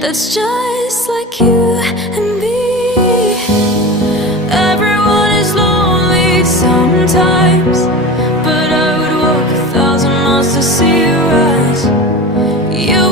that's just like you and me. Everyone is lonely sometimes, but I would walk 1,000 miles to see you rise. You